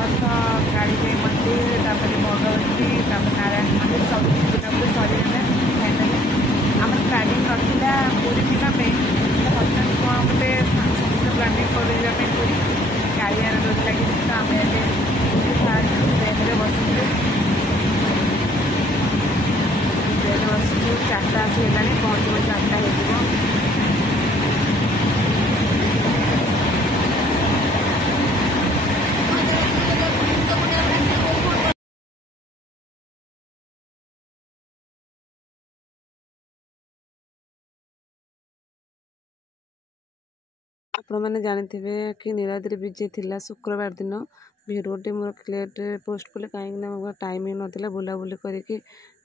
जगन्नाथ काली मंदिर भगवती नारायण मंदिर सब बुलाबुली सरीगला फाइनाली आम प्लानिंग नाला पूरी जावाई हठात कौन गोटे समस्त प्लानिंग कर पूरी कालियार डोरी लगी तो आम फास्ट ट्रेन बसुँ ट्रेन बसुँ 4टा आसीगला पहुँचू 4टा हो आपने जानते कि नीलाद्रि विजय थिला शुक्रवार दिन भिडियोटे मोर क्लियर पोस्ट कले कहीं टाइम ही नाला बुलाबुली करके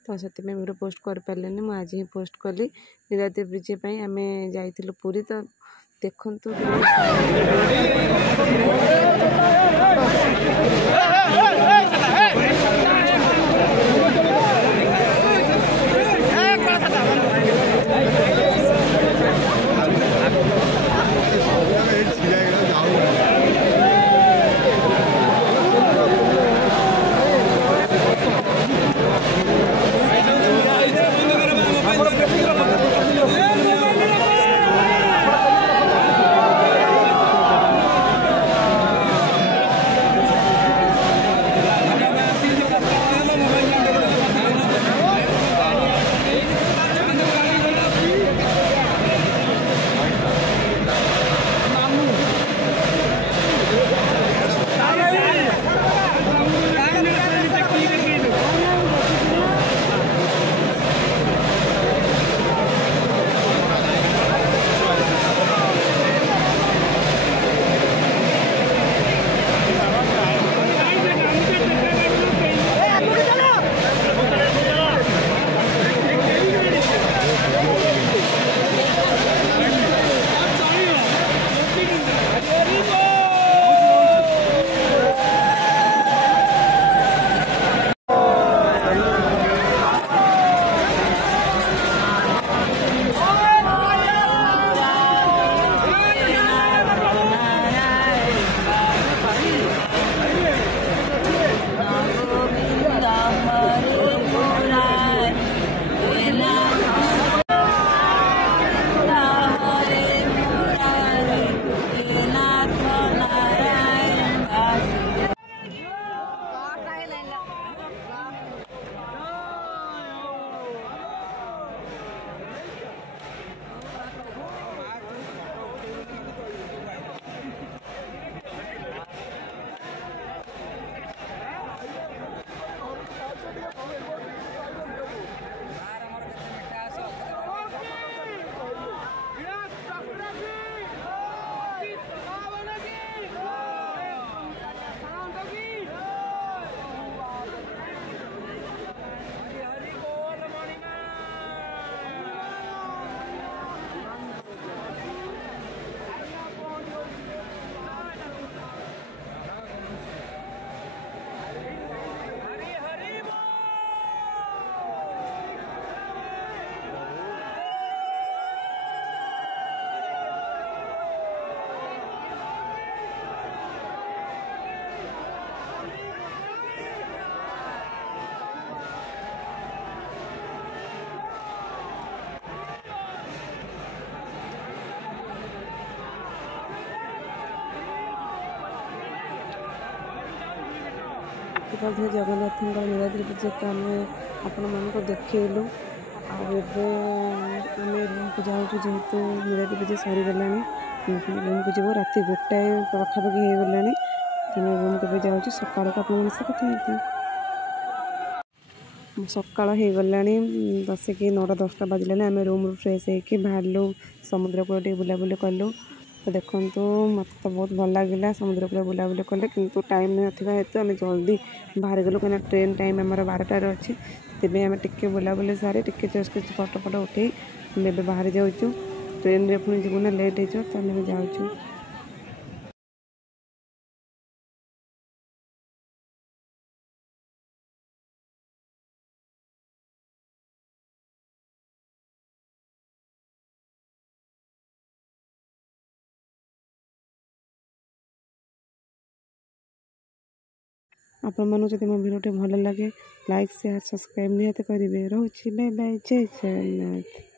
तो से भिडियो पोस्ट कर पारे मुझे आज ही पोस्ट कली नीलाद्रि विजय आम जाइलु पूरी तो देखु जगन्नाथ नीलाद्रि विजय को आम आपण मानक देखलु आम रूम को जाऊँ जेहेतु नीलाद्रि विजय सरीगला रूम को जीव रात 1टाए पाखापाखि हो गला तेना रूम को जाऊँ सकाल को आप सकाल हो गला 10 कि 9टा 10टा बाजिलानी आम रूम फ्रेश होकर बाहर समुद्र कूल बुलाबुली कलु तो देखो मत तो बहुत भल लगे समुद्र कूल बुलाबुली कले किंतु टाइम नहीं हेतु आम जल्दी बाहर गलु कहीं ट्रेन टाइम आम 12टार अच्छी तेज आम टिके बुलाबुली सारी टिके जस्ट किसी फटो फटो उठे बाहर जाऊँ ट्रेन रे पुणी जीवना लेट हो जाऊँ। ଆପଣମାନଙ୍କୁ ଯଦି ମୋ ଭିଡ଼ିଓଟି ଭଲ ଲାଗେ ଲାଇକ୍ ସେୟାର ସବସ୍କ୍ରାଇବ୍ ନିହାତି କରିବେ। ରହୁଛି, ବାଏ ବାଏ, ଜୟ ଜଗନ୍ନାଥ।